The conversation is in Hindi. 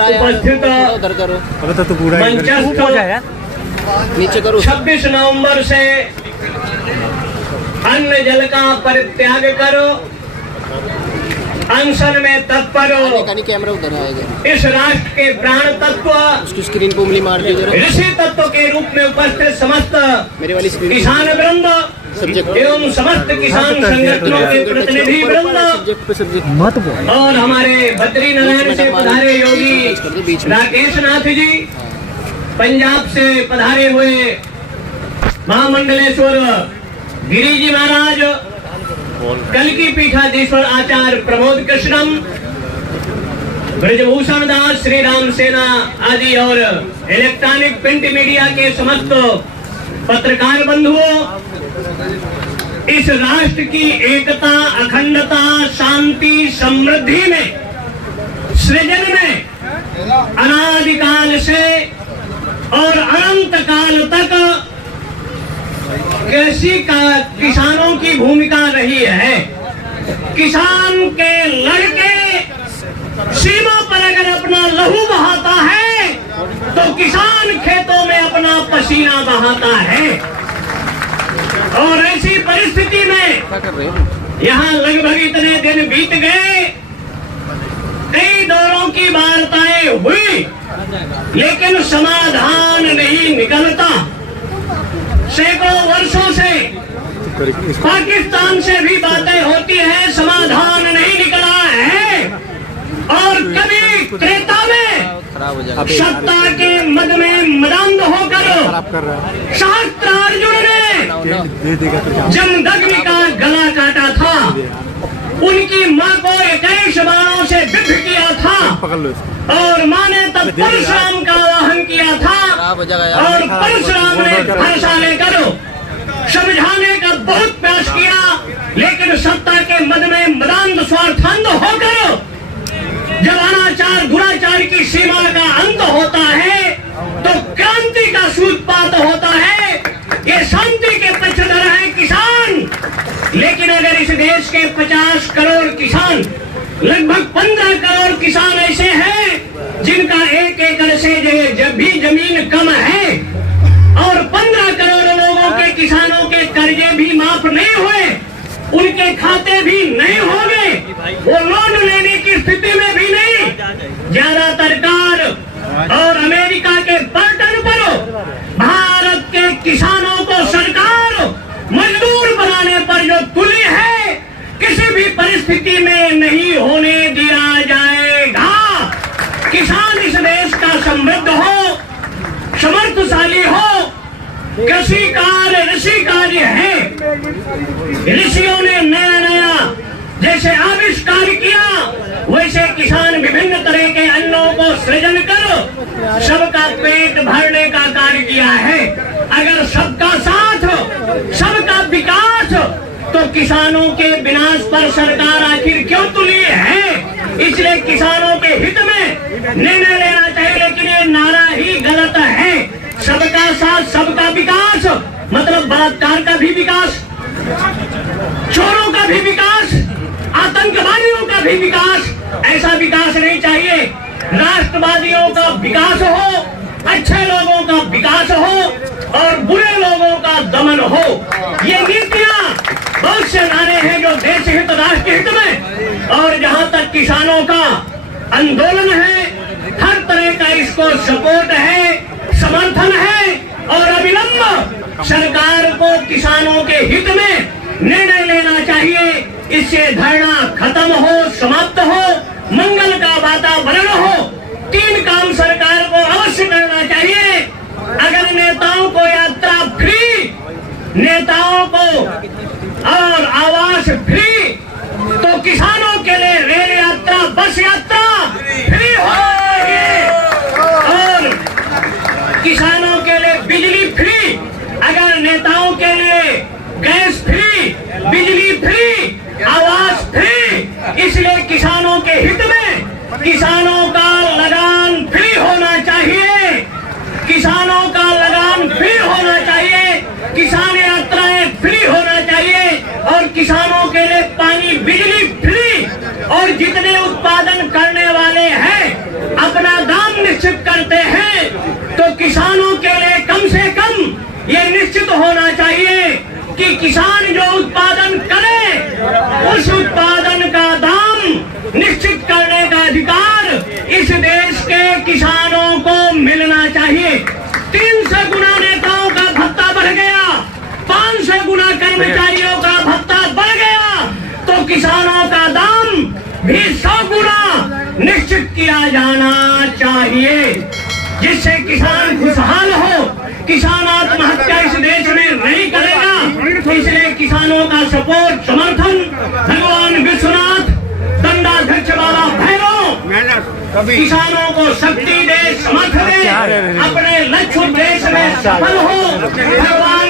उपस्थित मंचस्थ नीचे करो। 26 नवंबर से अन्न जल का परित्याग करो, अनशन में तत्पर कैमरा उधर आएगा। इस राष्ट्र के प्राण तत्व, उसकी स्क्रीन को उंगली मार दीजिए। ऋषि तत्व के रूप में उपस्थित समस्त मेरे वाली स्क्रीन किसान वृंद एवं समस्त किसान संगठनों के प्रतिनिधि वृंद मत बोल। और हमारे बद्री नारायण से पधारे योगी राकेश नाथ जी, पंजाब से पधारे हुए महामंडलेश्वर गिरी जी महाराज, कल की पीठाधीश्वर आचार्य प्रमोद कृष्णम, ब्रजभूषण दास, श्री राम सेना आदि और इलेक्ट्रॉनिक प्रिंट मीडिया के समस्त पत्रकार बंधुओं, इस राष्ट्र की एकता, अखंडता, शांति, समृद्धि में, सृजन में अनादिकाल से और अनंत काल तक कृषि का किसानों की भूमिका रही है। किसान के लड़के सीमा पर अगर अपना लहू बहाता है तो किसान खेतों में अपना पसीना बहाता है। और ऐसी परिस्थिति में यहाँ लगभग इतने दिन बीत गए, कई दौरों की वार्ताएं हुई, लेकिन समाधान नहीं निकलता। सैकड़ों वर्षों से पाकिस्तान से भी बातें होती हैं, समाधान नहीं निकला है। और कभी त्रेता में सत्ता के मद में मदांध होकर शास्त्रार्जुन ने जमदग्नि का गला काटा था, उनकी मां को 21 बाणों से विद्ध किया था, और मां ने तब परशुराम का आवाहन किया था, और परशुराम ने फरसा लेकर समझाने का बहुत प्रयास किया, लेकिन सत्ता के मद में मदांध स्वार्थांध होकर जब अनाचार दुराचार की सीमा का अंत होता है तो क्रांति का सूत्रपात होता है। ये शांति के पक्षधर है किसान, लेकिन अगर इस देश के 50 करोड़ किसान, लगभग 15 करोड़ किसान ऐसे हैं जिनका 1 एकड़ से जब भी जमीन कम है, और 15 करोड़ लोगों के किसानों के कर्जे भी माफ नहीं हुए, उनके खाते भी नहीं होंगे, वो लोन लेने की स्थिति में भी नहीं, ज्यादातर कार और अमेरिका के बर्तन पर भारत के किसानों को सरकार मजदूर बनाने पर जो तुली है, किसी भी परिस्थिति में नहीं होने दिया जाएगा। किसान इस देश का समृद्ध हो, समर्थशाली हो, कृषि कार्य ऋषि कार्य है। ऋषियों ने नया नया जैसे आविष्कार किया, वैसे किसान विभिन्न तरह के अन्नों को सृजन कर सबका पेट भरने का कार्य किया है। अगर सबका साथ, सबका विकास, तो किसानों के विनाश पर सरकार आखिर क्यों तुली है? इसलिए किसानों के हित में निर्णय लेना चाहिए, लेकिन ये नारा ही गलत है। सबका साथ, सबका विकास मतलब बलात्कार का भी विकास, चोरों का भी विकास, आतंकवादियों का भी विकास, ऐसा विकास नहीं चाहिए। राष्ट्रवादियों का विकास हो, अच्छे लोगों का विकास हो और बुरे लोगों का दमन हो। ये नीतियां, बहुत से नारे हैं जो देश हित, राष्ट्र हित में, और जहां तक किसानों का आंदोलन है, हर तरह का इसको सपोर्ट है, समर्थन है, और अविलंब सरकार को किसानों के हित में निर्णय लेना चाहिए। इससे धरना खत्म हो, समाप्त हो, मंगल का वातावरण हो। 3 काम सरकार को अवश्य करना चाहिए। अगर नेताओं को यात्रा फ्री, नेताओं को और आवास फ्री, तो किसानों के लिए रेल यात्रा, बस यात्रा फ्री हो जाएगी, और किसानों के लिए बिजली फ्री, अगर नेताओं के लिए गैस फ्री, बिजली फ्री, आवास फ्री। इसलिए किसानों के हित में किसानों का लगान फ्री होना चाहिए, किसानों का लगान फ्री होना चाहिए, किसान यात्राएं फ्री होना चाहिए, और किसानों के लिए पानी, बिजली फ्री, और जितने उत्पादन करने वाले हैं अपना किसानों के लिए कम से कम ये निश्चित होना चाहिए कि किसान जो उत्पादन करे उस उत्पादन का दाम निश्चित करने का अधिकार इस देश के किसानों को मिलना चाहिए। 300 गुना नेताओं का भत्ता बढ़ गया, 500 गुना कर्मचारियों का भत्ता बढ़ गया, तो किसानों का दाम भी 100 गुना निश्चित किया जाना चाहिए, जिससे किसान खुशहाल हो। किसान आत्महत्या इस देश में नहीं करेगा, तो इसलिए किसानों का सपोर्ट समर्थन भगवान विश्वनाथ, दंडाध्यक्ष बाबा भैरव किसानों को शक्ति दे, समर्थ दे, अपने लक्ष्य उद्देश्य में सफल हो। भगवान